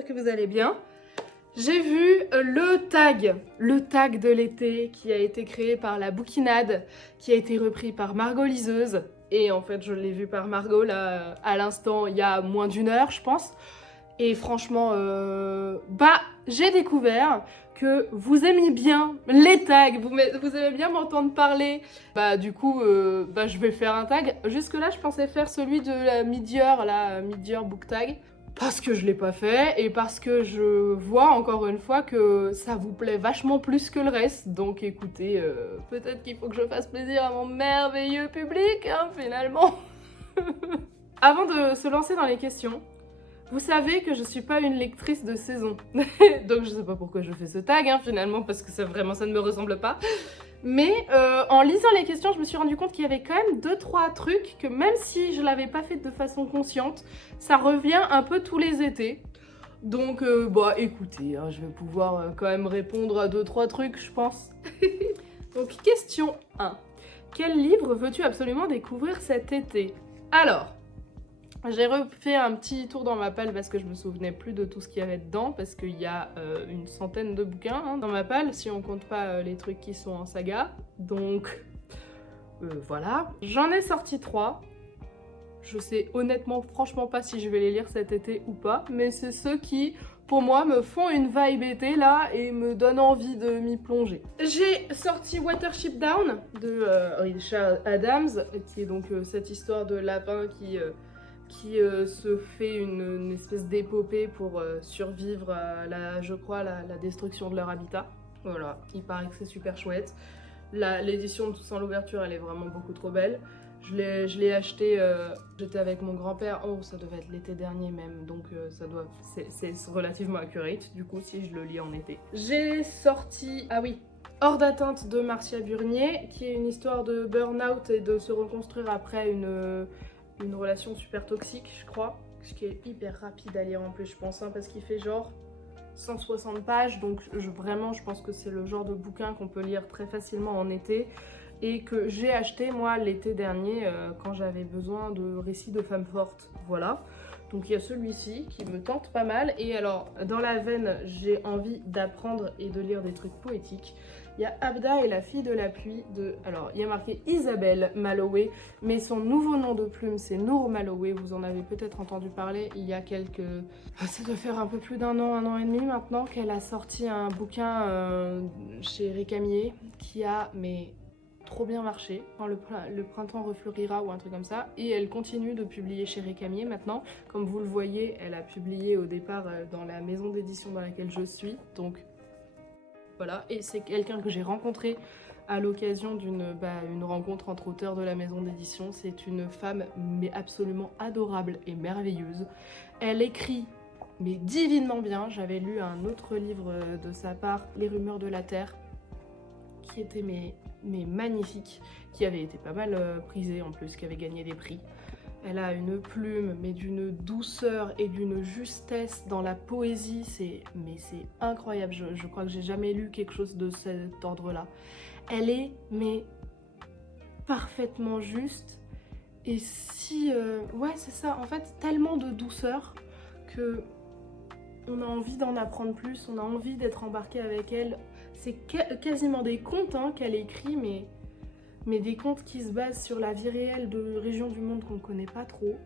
j'espère que vous allez bien. J'ai vu le tag de l'été qui a été créé par la Bouquinade, qui a été repris par Margot Liseuse. Et en fait, je l'ai vu par Margot là, à l'instant, il y a moins d'une heure, je pense. Et franchement, j'ai découvert que vous aimiez bien les tags, vous aimez bien m'entendre parler. Du coup, je vais faire un tag. Jusque-là, je pensais faire celui de la Mid-Year Book Tag. Parce que je l'ai pas fait et parce que je vois encore une fois que ça vous plaît vachement plus que le reste. Donc écoutez, peut-être qu'il faut que je fasse plaisir à mon merveilleux public, hein, finalement. Avant de se lancer dans les questions, vous savez que je suis pas une lectrice de saison. Donc je sais pas pourquoi je fais ce tag, hein, finalement, parce que ça ne me ressemble pas. Mais en lisant les questions, je me suis rendu compte qu'il y avait quand même 2-3 trucs que même si je l'avais pas fait de façon consciente, ça revient un peu tous les étés. Donc écoutez, hein, je vais pouvoir quand même répondre à 2-3 trucs, je pense. Donc question 1. Quel livre veux-tu absolument découvrir cet été? Alors, j'ai refait un petit tour dans ma palle parce que je me souvenais plus de tout ce qu'il y avait dedans, parce qu'il y a une centaine de bouquins dans ma palle, si on compte pas les trucs qui sont en saga. Donc voilà. J'en ai sorti 3. Je sais honnêtement, franchement pas si je vais les lire cet été ou pas, mais c'est ceux qui, pour moi, me font une vibe été là et me donnent envie de m'y plonger. J'ai sorti Watership Down de Richard Adams, qui est donc cette histoire de lapin qui se fait une espèce d'épopée pour survivre à la destruction de leur habitat. Voilà, il paraît que c'est super chouette. L'édition de Toussaint l'ouverture, elle est vraiment beaucoup trop belle. Je l'ai acheté, j'étais avec mon grand-père, ça devait être l'été dernier même, donc c'est relativement accurate du coup si je le lis en été. J'ai sorti, Hors d'atteinte de Marcia Burnier, qui est une histoire de burn-out et de se reconstruire après une relation super toxique, je crois. Ce qui est hyper rapide à lire en plus, je pense, hein, parce qu'il fait genre 160 pages. Donc vraiment, je pense que c'est le genre de bouquin qu'on peut lire très facilement en été. Et que j'ai acheté, moi, l'été dernier, quand j'avais besoin de récits de femmes fortes. Voilà. Donc il y a celui-ci qui me tente pas mal. Et alors, dans la veine, j'ai envie d'apprendre et de lire des trucs poétiques. Il y a Abda et la fille de la pluie de... Alors, il y a marqué Isabelle Malloway, mais son nouveau nom de plume, c'est Nour Malloway. Vous en avez peut-être entendu parler il y a quelques... Ça doit faire un peu plus d'un an et demi maintenant, qu'elle a sorti un bouquin chez Récamier qui a, trop bien marché, quand le printemps refleurira ou un truc comme ça, et elle continue de publier chez Récamier maintenant. Comme vous le voyez, elle a publié au départ dans la maison d'édition dans laquelle je suis, donc voilà. Et c'est quelqu'un que j'ai rencontré à l'occasion d'une rencontre entre auteurs de la maison d'édition. C'est une femme mais absolument adorable et merveilleuse. Elle écrit mais divinement bien. J'avais lu un autre livre de sa part, Les rumeurs de la terre, qui était mais magnifique, qui avait été pas mal prisé en plus, qui avait gagné des prix. Elle a une plume, mais d'une douceur et d'une justesse dans la poésie, c'est incroyable. Je crois que j'ai jamais lu quelque chose de cet ordre-là. Elle est parfaitement juste, et c'est ça, en fait, tellement de douceur que on a envie d'en apprendre plus, on a envie d'être embarqué avec elle. C'est quasiment des contes qu'elle écrit, mais des contes qui se basent sur la vie réelle de régions du monde qu'on ne connaît pas trop.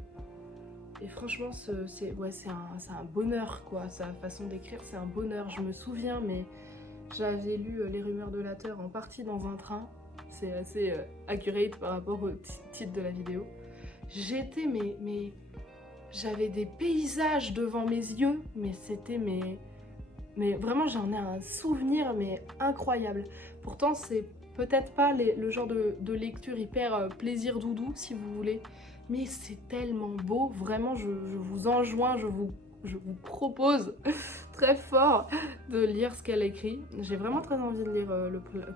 Et franchement, c'est un bonheur, quoi. Sa façon d'écrire, c'est un bonheur. Je me souviens, mais j'avais lu Les rumeurs de la terre en partie dans un train. C'est assez accurate par rapport au titre de la vidéo. J'étais, j'avais des paysages devant mes yeux, mais c'était, mais vraiment, j'en ai un souvenir, incroyable. Pourtant, c'est peut-être pas le genre de lecture hyper plaisir doudou, si vous voulez, mais c'est tellement beau. Vraiment, je vous enjoins, je vous propose très fort de lire ce qu'elle écrit. J'ai vraiment très envie de lire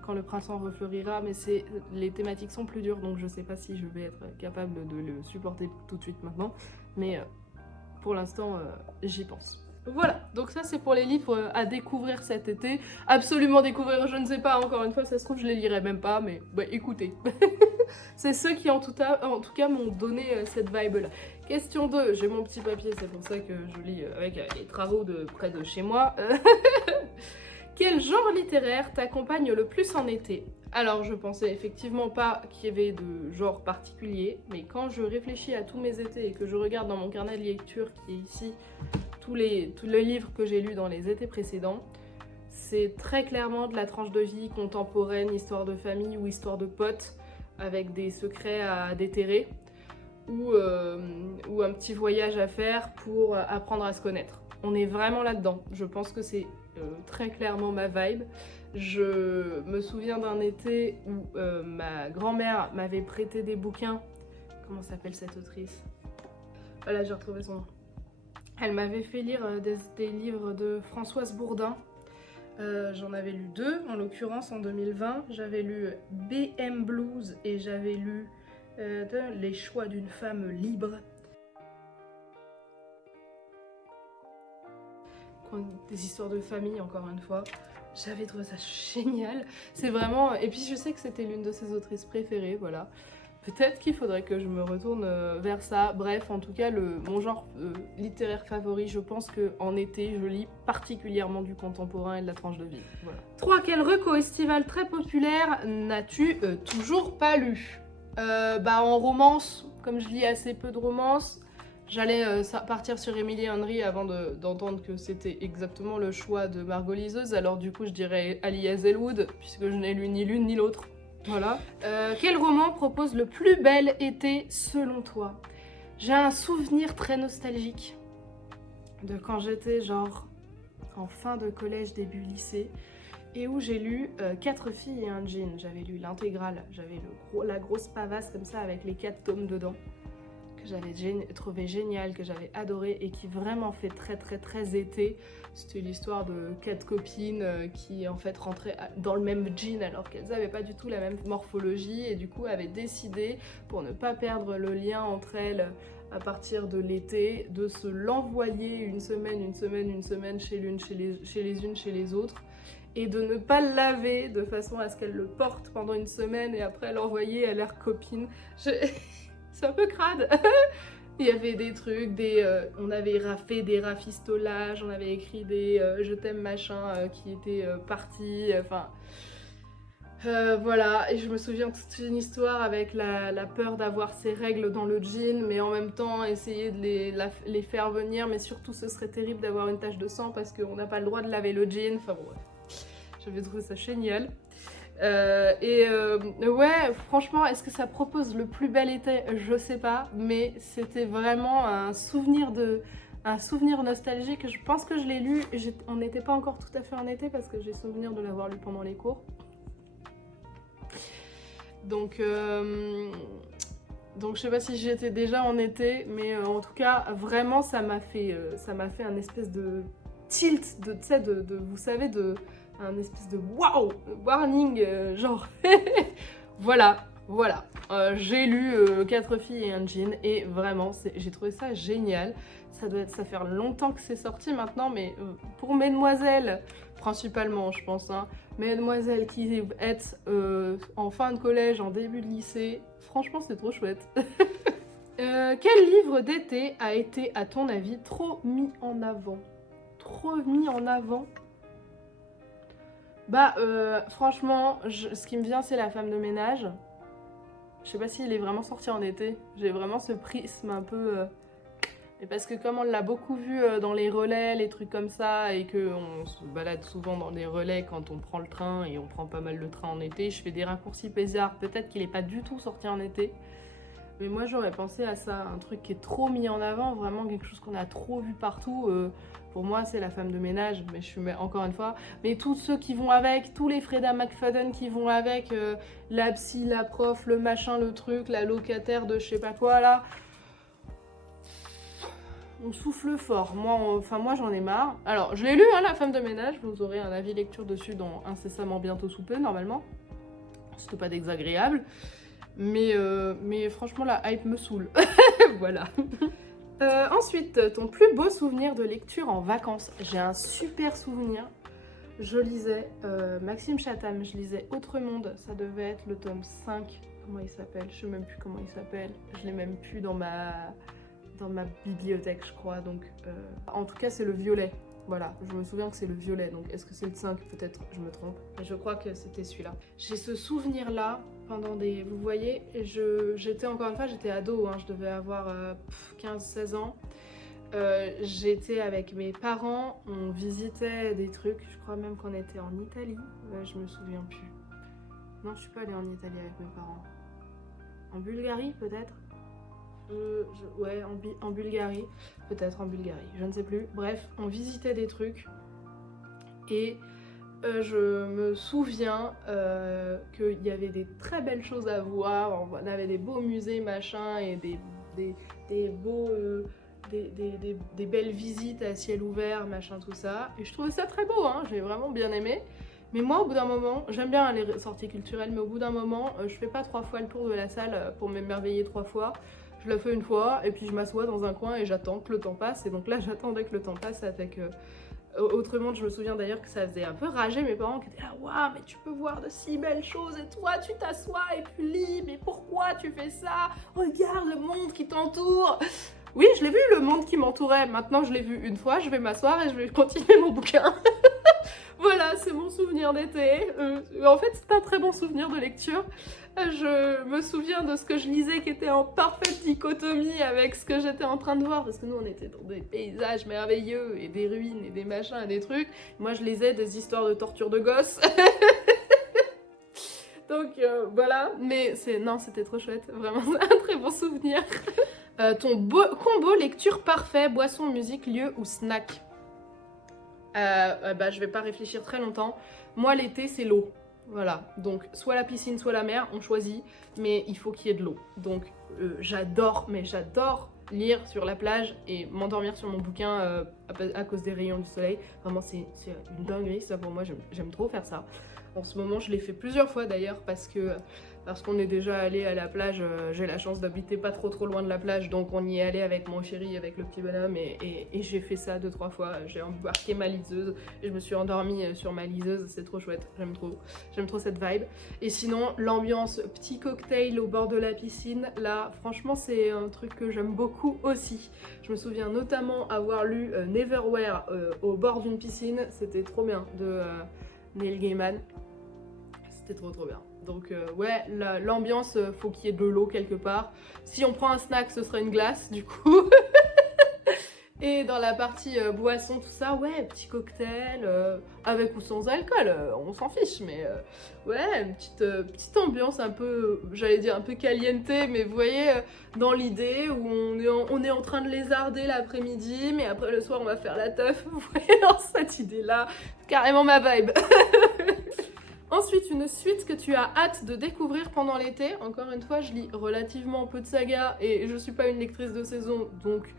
Quand le printemps refleurira, mais les thématiques sont plus dures, donc je sais pas si je vais être capable de le supporter tout de suite maintenant, mais pour l'instant, j'y pense. Voilà, donc ça c'est pour les livres à découvrir cet été. Absolument découvrir, je ne sais pas, encore une fois, ça se trouve je les lirai même pas, mais écoutez. C'est ceux qui en tout cas m'ont donné cette vibe là. Question 2, j'ai mon petit papier, c'est pour ça que je lis avec les travaux de près de chez moi. Quel genre littéraire t'accompagne le plus en été? Alors, je pensais effectivement pas qu'il y avait de genre particulier, mais quand je réfléchis à tous mes étés et que je regarde dans mon carnet de lecture qui est ici, tous les livres que j'ai lus dans les étés précédents, c'est très clairement de la tranche de vie contemporaine, histoire de famille ou histoire de potes, avec des secrets à déterrer, ou un petit voyage à faire pour apprendre à se connaître. On est vraiment là-dedans. Je pense que c'est très clairement ma vibe. Je me souviens d'un été où ma grand-mère m'avait prêté des bouquins. Comment s'appelle cette autrice? Voilà, j'ai retrouvé son nom. Elle m'avait fait lire des livres de Françoise Bourdin. J'en avais lu 2, en l'occurrence en 2020. J'avais lu BM Blues et j'avais lu Les choix d'une femme libre. Des histoires de famille, encore une fois. J'avais trouvé ça génial. C'est vraiment... Et puis je sais que c'était l'une de ses autrices préférées, voilà. Peut-être qu'il faudrait que je me retourne vers ça. Bref, en tout cas, mon genre littéraire favori, je pense qu'en été, je lis particulièrement du contemporain et de la tranche de vie. Voilà. 3. Quel reco estival très populaire n'as-tu toujours pas lu? En romance, comme je lis assez peu de romances, j'allais partir sur Emily Henry avant d'entendre que c'était exactement le choix de Margot Liseuse. Alors du coup, je dirais Ali Hazelwood, puisque je n'ai lu ni l'une ni l'autre. Voilà. Quel roman propose le plus bel été selon toi? J'ai un souvenir très nostalgique de quand j'étais genre en fin de collège, début lycée, et où j'ai lu 4 filles et un jean. J'avais lu l'intégrale, j'avais la grosse pavasse comme ça avec les 4 tomes dedans, que j'avais trouvé génial, que j'avais adoré et qui vraiment fait très été. C'était l'histoire de 4 copines qui en fait rentraient dans le même jean alors qu'elles n'avaient pas du tout la même morphologie et du coup avaient décidé, pour ne pas perdre le lien entre elles à partir de l'été, de se l'envoyer une semaine chez l'une, chez les unes, chez les autres, et de ne pas le laver de façon à ce qu'elles le portent pendant une semaine et après l'envoyer à leur copine. C'est un peu crade. Il y avait des trucs, on avait fait des rafistolages, on avait écrit des je t'aime machin qui étaient partis, enfin... voilà, et je me souviens toute une histoire avec la peur d'avoir ses règles dans le jean, mais en même temps essayer de les faire venir, mais surtout ce serait terrible d'avoir une tache de sang parce qu'on n'a pas le droit de laver le jean, enfin bon, bref. J'avais trouvé ça génial. Ouais, franchement, est-ce que ça propose le plus bel été? Je sais pas, mais c'était vraiment un souvenir nostalgique. Je pense que je l'ai lu, on n'était pas encore tout à fait en été parce que j'ai souvenir de l'avoir lu pendant les cours. Donc je sais pas si j'étais déjà en été, mais en tout cas, vraiment, ça m'a fait un espèce de tilt, vous savez, un espèce de wow, warning, genre, voilà. J'ai lu 4 filles et un jean et vraiment, j'ai trouvé ça génial. Ça fait longtemps que c'est sorti maintenant, mais pour mesdemoiselles, principalement je pense, hein, mesdemoiselles qui êtes en fin de collège, en début de lycée, franchement c'est trop chouette. Quel livre d'été a été, à ton avis, trop mis en avant? Trop mis en avant? Franchement, ce qui me vient, c'est La femme de ménage. Je sais pas s'il est vraiment sorti en été. J'ai vraiment ce prisme un peu... Et parce que comme on l'a beaucoup vu dans les relais, les trucs comme ça, et qu'on se balade souvent dans des relais quand on prend le train, et on prend pas mal le train en été, je fais des raccourcis bizarres. Peut-être qu'il est pas du tout sorti en été. Mais moi j'aurais pensé à ça, un truc qui est trop mis en avant, vraiment quelque chose qu'on a trop vu partout. Pour moi c'est La femme de ménage, mais je suis encore une fois. Mais tous ceux qui vont avec, tous les Freda McFadden qui vont avec, la psy, la prof, le machin, le truc, la locataire de je sais pas quoi là. On souffle fort, moi j'en ai marre. Alors je l'ai lu, hein, La femme de ménage, vous aurez un avis lecture dessus dans incessamment bientôt sous peu normalement. C'était pas désagréable. Mais franchement, la hype me saoule. Voilà. Ensuite, ton plus beau souvenir de lecture en vacances. J'ai un super souvenir. Je lisais Maxime Chatham, je lisais Autre Monde. Ça devait être le tome 5. Comment il s'appelle? Je sais même plus comment il s'appelle. Je l'ai même plus dans dans ma bibliothèque, je crois. Donc, en tout cas, c'est le violet. Voilà, je me souviens que c'est le violet. Donc, est-ce que c'est le 5? Peut-être, je me trompe. Mais je crois que c'était celui-là. J'ai ce souvenir-là pendant des... Vous voyez, j'étais encore une fois, j'étais ado. Hein, je devais avoir 15-16 ans. J'étais avec mes parents, on visitait des trucs. Je crois même qu'on était en Italie. Je me souviens plus. Non, je suis pas allée en Italie avec mes parents. En Bulgarie, peut-être? Ouais, en Bulgarie. Peut-être en Bulgarie, je ne sais plus. Bref, on visitait des trucs. Et je me souviens qu'il y avait des très belles choses à voir. On avait des beaux musées, machin, et des beaux... des belles visites à ciel ouvert, machin, tout ça. Et je trouvais ça très beau, hein, j'ai vraiment bien aimé. Mais moi, au bout d'un moment, j'aime bien les sorties culturelles, mais au bout d'un moment, je fais pas 3 fois le tour de la salle pour m'émerveiller 3 fois. Je la fais une fois, et puis je m'assois dans un coin et j'attends que le temps passe. Et donc là, j'attendais que le temps passe avec... Autrement, je me souviens d'ailleurs que ça faisait un peu rager mes parents qui étaient là, waouh, mais tu peux voir de si belles choses et toi tu t'assois et tu lis, mais pourquoi tu fais ça? Regarde le monde qui t'entoure. Oui, je l'ai vu le monde qui m'entourait, maintenant je l'ai vu une fois, je vais m'asseoir et je vais continuer mon bouquin. Voilà, c'est mon souvenir d'été. En fait, c'est un très bon souvenir de lecture. Je me souviens de ce que je lisais qui était en parfaite dichotomie avec ce que j'étais en train de voir, parce que nous on était dans des paysages merveilleux et des ruines et des machins et des trucs. Moi je lisais des histoires de torture de gosses. Donc voilà, mais c'était trop chouette, vraiment un très bon souvenir. Ton combo lecture parfait, boisson, musique, lieu ou snack? Je vais pas réfléchir très longtemps. Moi l'été c'est l'eau. Voilà, donc soit la piscine, soit la mer, on choisit, mais il faut qu'il y ait de l'eau. Donc j'adore lire sur la plage et m'endormir sur mon bouquin à cause des rayons du soleil. Vraiment, c'est une dinguerie, ça pour moi, j'aime trop faire ça. En ce moment, je l'ai fait plusieurs fois d'ailleurs parce qu'on est déjà allé à la plage. J'ai la chance d'habiter pas trop loin de la plage, donc on y est allé avec mon chéri, avec le petit bonhomme, et j'ai fait ça 2-3 fois. J'ai embarqué ma liseuse et je me suis endormie sur ma liseuse, c'est trop chouette, j'aime trop cette vibe. Et sinon, l'ambiance petit cocktail au bord de la piscine, là, franchement, c'est un truc que j'aime beaucoup aussi. Je me souviens notamment avoir lu Neverwhere au bord d'une piscine, c'était trop bien, de Neil Gaiman. C'était trop bien. Donc ouais, l'ambiance, faut qu'il y ait de l'eau quelque part. Si on prend un snack, ce serait une glace du coup. Et dans la partie boisson, tout ça, ouais, petit cocktail, avec ou sans alcool, on s'en fiche, mais ouais, une petite ambiance un peu, j'allais dire un peu caliente, mais vous voyez, dans l'idée où on est en train de lézarder l'après-midi, mais après le soir on va faire la teuf, vous voyez, dans cette idée-là, carrément ma vibe. Ensuite, une suite que tu as hâte de découvrir pendant l'été. Encore une fois, je lis relativement peu de sagas et je suis pas une lectrice de saison, donc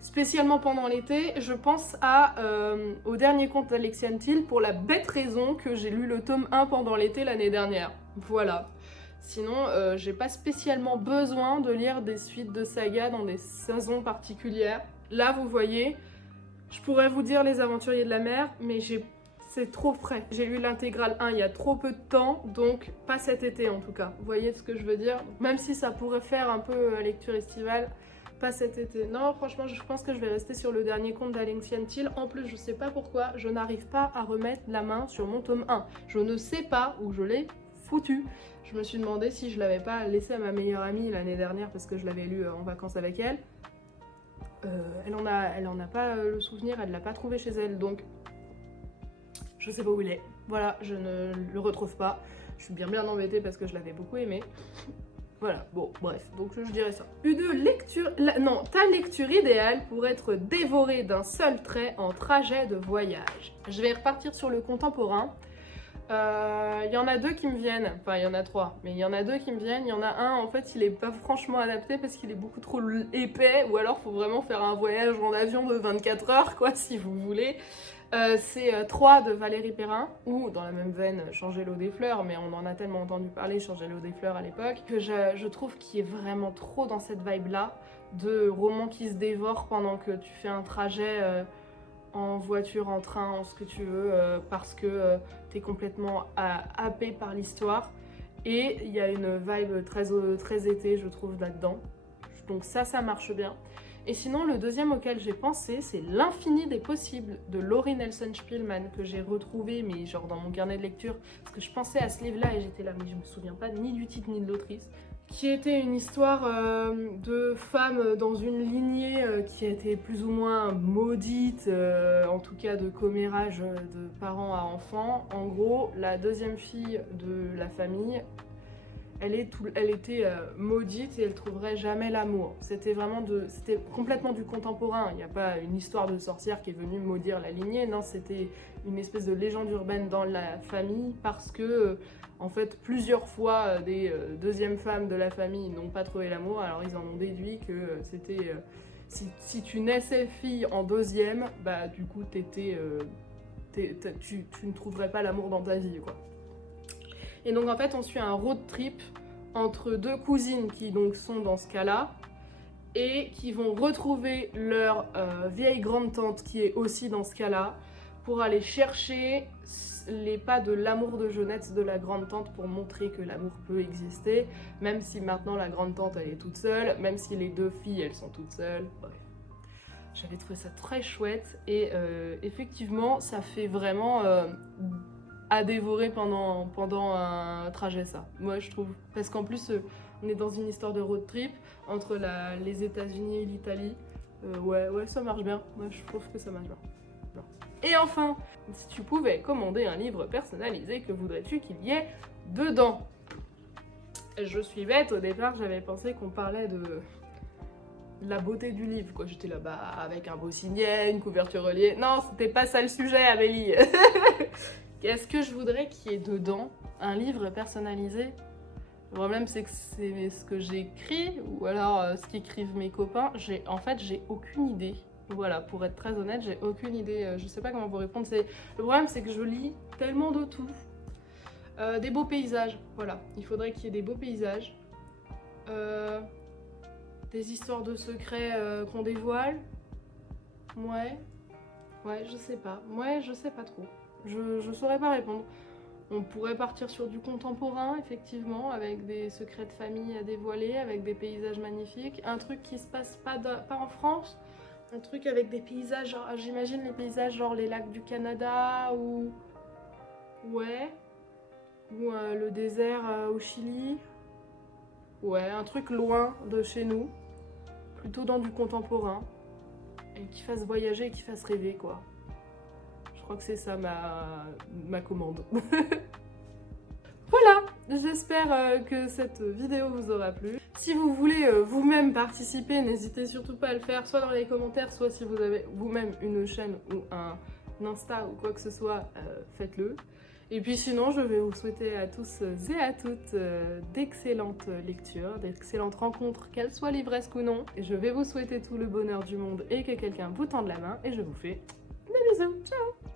spécialement pendant l'été, je pense au dernier conte d'Alexiane Thiel pour la bête raison que j'ai lu le tome 1 pendant l'été l'année dernière. Voilà. Sinon, j'ai pas spécialement besoin de lire des suites de sagas dans des saisons particulières. Là, vous voyez, je pourrais vous dire Les Aventuriers de la Mer, mais c'est trop frais. J'ai lu l'intégrale 1 il y a trop peu de temps, donc pas cet été en tout cas. Vous voyez ce que je veux dire? Même si ça pourrait faire un peu lecture estivale, pas cet été. Non, franchement, je pense que je vais rester sur le dernier conte d'Alexiane Thiel. En plus, je sais pas pourquoi, je n'arrive pas à remettre la main sur mon tome 1. Je ne sais pas où je l'ai foutu. Je me suis demandé si je l'avais pas laissé à ma meilleure amie l'année dernière parce que je l'avais lu en vacances avec elle. Elle en a pas le souvenir, elle l'a pas trouvé chez elle, donc je sais pas où il est. Voilà, je ne le retrouve pas. Je suis bien embêtée parce que je l'avais beaucoup aimé. Voilà, bon, bref, donc je dirais ça. Une lecture... Non, ta lecture idéale pour être dévorée d'un seul trait en trajet de voyage. Je vais repartir sur le contemporain. Il y en a 2 qui me viennent, enfin il y en a 3, mais il y en a 2 qui me viennent. Il y en a un, en fait, il est pas franchement adapté parce qu'il est beaucoup trop épais, ou alors faut vraiment faire un voyage en avion de 24 heures, quoi, si vous voulez. C'est 3 de Valérie Perrin, ou dans la même veine, Changer l'eau des fleurs, mais on en a tellement entendu parler, Changer l'eau des fleurs à l'époque, que je trouve qu'il est vraiment trop dans cette vibe-là, de roman qui se dévore pendant que tu fais un trajet en voiture, en train, en ce que tu veux, parce que t'es complètement happé par l'histoire. Et il y a une vibe très été, je trouve, là-dedans. Donc ça marche bien. Et sinon, le deuxième auquel j'ai pensé, c'est L'infini des possibles de Laurie Nelson Spielman, que j'ai retrouvé, mais genre dans mon carnet de lecture, parce que je pensais à ce livre-là et j'étais là, mais je me souviens pas ni du titre ni de l'autrice. Qui était une histoire de femme dans une lignée qui a été plus ou moins maudite, en tout cas de commérage de parents à enfants. En gros, la deuxième fille de la famille, elle était maudite et elle trouverait jamais l'amour. C'était complètement du contemporain. Il n'y a pas une histoire de sorcière qui est venue maudire la lignée. Non, c'était une espèce de légende urbaine dans la famille parce que, en fait, plusieurs fois, des deuxièmes femmes de la famille n'ont pas trouvé l'amour. Alors ils en ont déduit que c'était si tu naissais fille en deuxième, bah du coup tu ne trouverais pas l'amour dans ta vie, quoi. Et donc en fait on suit un road trip entre deux cousines qui donc sont dans ce cas-là et qui vont retrouver leur vieille grande-tante qui est aussi dans ce cas-là pour aller chercher les pas de l'amour de jeunesse de la grande-tante pour montrer que l'amour peut exister, même si maintenant la grande-tante elle est toute seule, même si les deux filles elles sont toutes seules, bref. J'avais trouvé ça très chouette et effectivement ça fait vraiment... à dévorer pendant un trajet, ça. Moi, je trouve. Parce qu'en plus, on est dans une histoire de road trip entre les États-Unis et l'Italie. Ouais, ça marche bien. Moi, je trouve que ça marche bien. Et enfin, si tu pouvais commander un livre personnalisé, que voudrais-tu qu'il y ait dedans? Je suis bête, au départ, j'avais pensé qu'on parlait de la beauté du livre, quoi. J'étais là, bah, avec un beau signet, une couverture reliée. Non, c'était pas ça le sujet, Amélie. Est-ce que je voudrais qu'il y ait dedans un livre personnalisé? Le problème c'est que c'est ce que j'écris ou alors ce qu'écrivent mes copains. En fait, j'ai aucune idée. Voilà, pour être très honnête, j'ai aucune idée. Je sais pas comment vous répondre. Le problème c'est que je lis tellement de tout. Des beaux paysages, voilà. Il faudrait qu'il y ait des beaux paysages. Des histoires de secrets qu'on dévoile. Ouais, je sais pas. Ouais, je sais pas trop. Je saurais pas répondre. On pourrait partir sur du contemporain, effectivement, avec des secrets de famille à dévoiler, avec des paysages magnifiques. Un truc qui se passe pas en France. Un truc avec des paysages, genre, j'imagine les paysages genre les lacs du Canada ou... Ouais. Ou le désert au Chili. Ouais, un truc loin de chez nous. Plutôt dans du contemporain. Et qui fasse voyager et qui fasse rêver, quoi. Je crois que c'est ça ma commande. Voilà, j'espère que cette vidéo vous aura plu. Si vous voulez vous-même participer, n'hésitez surtout pas à le faire, soit dans les commentaires, soit si vous avez vous-même une chaîne ou un Insta ou quoi que ce soit, faites-le. Et puis sinon, je vais vous souhaiter à tous et à toutes d'excellentes lectures, d'excellentes rencontres, qu'elles soient livresques ou non. Et je vais vous souhaiter tout le bonheur du monde et que quelqu'un vous tende la main. Et je vous fais des bisous, ciao!